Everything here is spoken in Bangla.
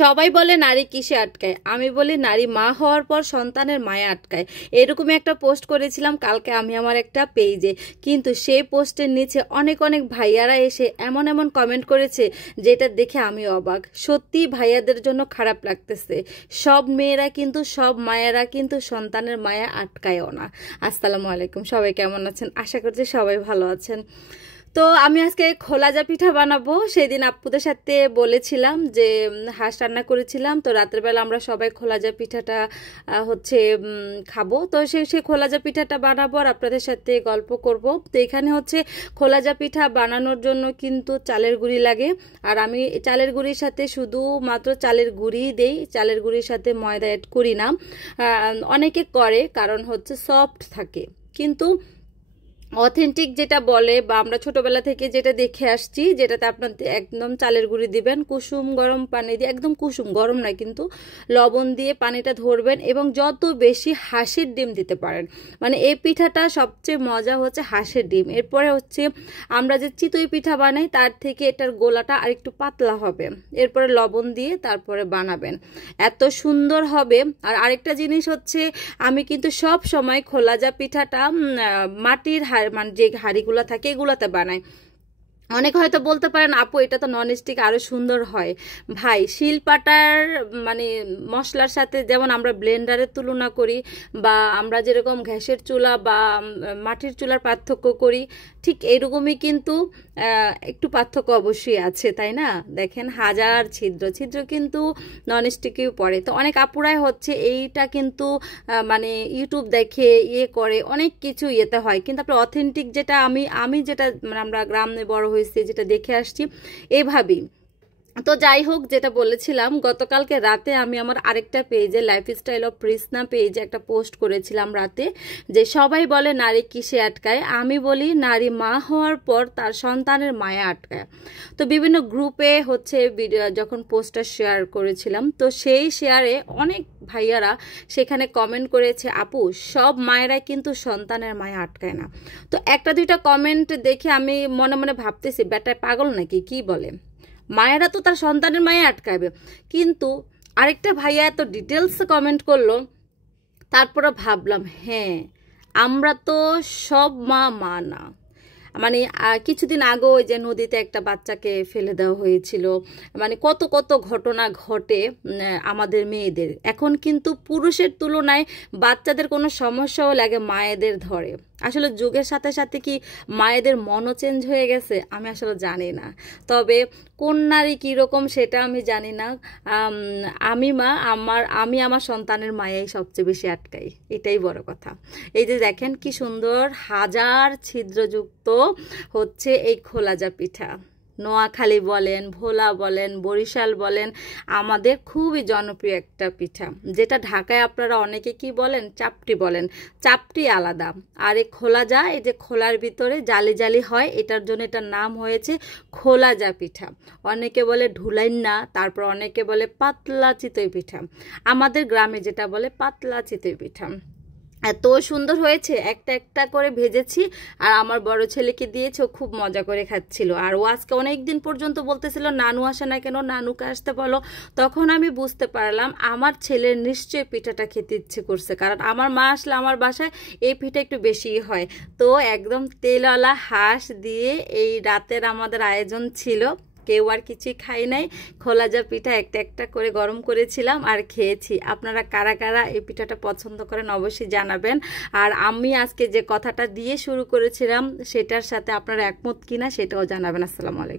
সবাই বলে নারী কিসে আটকায়, আমি বলি নারী মা হওয়ার পর সন্তানের মায়া আটকায়। এরকমই একটা পোস্ট করেছিলাম কালকে আমি আমার একটা পেজে, কিন্তু সেই পোস্টের নিচে অনেক অনেক ভাইয়ারা এসে এমন এমন কমেন্ট করেছে যেটা দেখে আমি অবাক। সত্যি ভাইয়াদের জন্য খারাপ লাগতেছে। সব মেয়েরা কিন্তু, সব মায়েরা কিন্তু সন্তানের মায়া আটকায়ও না। আসসালামু আলাইকুম, সবাই কেমন আছেন? আশা করছি সবাই ভালো আছেন। তো আমি আজকে খোলাজা পিঠা বানাবো। সেদিন আপুদের সাথে বলেছিলাম যে হাঁস রান্না করেছিলাম, তো রাতের বেলা আমরা সবাই খোলাজা পিঠাটা খাবো। তো সেই খোলাজা পিঠাটা বানাবো আর আপনাদের সাথে গল্প করব। তো এখানে হচ্ছে খোলাজা পিঠা বানানোর জন্য কিন্তু চালের গুঁড়ি লাগে, আর আমি চালের গুঁড়ির সাথে শুধুমাত্র চালের গুঁড়ি দেই, চালের গুঁড়ির সাথে ময়দা অ্যাড করি না। অনেকে করে কারণ হচ্ছে সফট থাকে, কিন্তু অথেন্টিক যেটা বলে বা আমরা ছোটবেলা থেকে যেটা দেখে আসছি, যেটাতে আপনার একদম চালের গুঁড়ি দিবেন, কুসুম গরম পানি দিয়ে, একদম কুসুম গরম না কিন্তু, লবণ দিয়ে পানিটা ধরবেন এবং যত বেশি হাঁসের ডিম দিতে পারেন। মানে এই পিঠাটা সবচেয়ে মজা হচ্ছে হাঁসের ডিম। এরপরে হচ্ছে আমরা যে চিতই পিঠা বানাই তার থেকে এটার গোলাটা আরেকটু পাতলা হবে। এরপরে লবণ দিয়ে তারপরে বানাবেন, এত সুন্দর হবে। আর আরেকটা জিনিস হচ্ছে, আমি কিন্তু সব সময় খোলাজা পিঠাটা মাটির মানে যে হাঁড়িগুলো থাকে এগুলোতে বানাই। অনেক হয়তো বলতে পারেন আপু এটা তো ননস্টিক আরো সুন্দর হয়। ভাই, শিলপাটার মানে মশলার সাথে যেমন আমরা ব্লেন্ডারের তুলনা করি বা আমরা যেরকম গ্যাসের চুলা বা মাটির চুলার পার্থক্য করি, ঠিক এইরকমই কিন্তু একটু পার্থক্য অবশ্যই আছে, তাই না? দেখেন হাজার ছিদ্র কিন্তু ননস্টিকেও পড়ে। তো অনেক আপুরাই হচ্ছে এইটা কিন্তু মানে ইউটিউব দেখে করে অনেক কিছু ইয়েতে হয়, কিন্তু আপনার অথেন্টিক যেটা আমি যেটা মানে আমরা গ্রামে বড় হয়েছে যেটা দেখে আসছি এভাবেই। তো যাই হোক, যেটা বলেছিলাম, গতকালকে রাতে আমি আমার আরেকটা পেজে লাইফস্টাইল অফ কৃষ্ণা পেজে একটা পোস্ট করেছিলাম রাতে, যে সবাই বলে নারী কিসে আটকায়, আমি বলি নারী মা হওয়ার পর তার সন্তানের মায়া আটকায়। তো বিভিন্ন গ্রুপে হচ্ছে যখন পোস্টটা শেয়ার করেছিলাম, তো সেই শেয়ারে অনেক ভাইয়ারা সেখানে কমেন্ট করেছে, আপু সব মায়েরা কিন্তু সন্তানের মায়া আটকায় না। তো একটা দুইটা কমেন্ট দেখে আমি মনে মনে ভাবতেছি, বেটায় পাগল নাকি, কি বলে, মায়েরা তো তার সন্তানের মায়ে আটকাবে। কিন্তু আরেকটা ভাইয়া এত ডিটেলস কমেন্ট করলো, তারপরে ভাবলাম হ্যাঁ, আমরা তো সব মা না। মানে কিছুদিন আগেও যে নদীতে একটা বাচ্চাকে ফেলে দেওয়া হয়েছিল, মানে কত কত ঘটনা ঘটে আমাদের মেয়েদের। এখন কিন্তু পুরুষের তুলনায় বাচ্চাদের কোনো সমস্যাও লাগে মায়েদের ধরে। আসলে যুগের সাথে সাথে কি মায়েদের মনও চেঞ্জ হয়ে গেছে আমি আসলে জানি না, তবে কোন নারী কীরকম সেটা আমি জানি না। আমি আমার সন্তানের মায়াই সবচেয়ে বেশি আটকাই, এটাই বড় কথা। এই যে দেখেন কি সুন্দর হাজার ছিদ্রযুক্ত হচ্ছে এই খোলাজা পিঠা। নোয়াখালী বলেন, ভোলা বলেন, বরিশাল বলেন, আমাদের খুবই জনপ্রিয় একটা পিঠা, যেটা ঢাকায় আপনারা অনেকে কি বলেন, চাপটি বলেন। চাপটি আলাদা, আর এই খোলাজা, এই যে খোলার ভিতরে জালি জালি হয়, এটার জন্য এটার নাম হয়েছে খোলাজা পিঠা। অনেকে বলে ঢুলাইন্না, তারপর অনেকে বলে পাতলা চিতই পিঠা, আমাদের গ্রামে যেটা বলে পাতলা চিতই পিঠা। এত সুন্দর হয়েছে, একটা একটা করে ভেজেছি আর আমার বড় ছেলেকে দিয়েছে, ও খুব মজা করে খাচ্ছিল। আর ও আজকে অনেক দিন পর্যন্ত বলতেছিল নানু আসে না কেন, নানুকে আসতে বলো। তখন আমি বুঝতে পারলাম আমার ছেলের নিশ্চয়ই পিঠাটা খেতে ইচ্ছে করছে, কারণ আমার মা আসলে আমার বাসায় এই পিঠা একটু বেশিই হয়। তো একদম তেলওয়ালা হাঁস দিয়ে এই রাতের আমাদের আয়োজন ছিল। কেউ আর কিছুই খাই নাই, খোলাজা পিঠা একটা একটা করে গরম করেছিলাম আর খেয়েছি। আপনারা কারা কারা এই পিঠাটা পছন্দ করেন অবশ্যই জানাবেন। আর আমি আজকে যে কথাটা দিয়ে শুরু করেছিলাম সেটার সাথে আপনারা একমত কিনা সেটাও জানাবেন। আসসালামু আলাইকুম।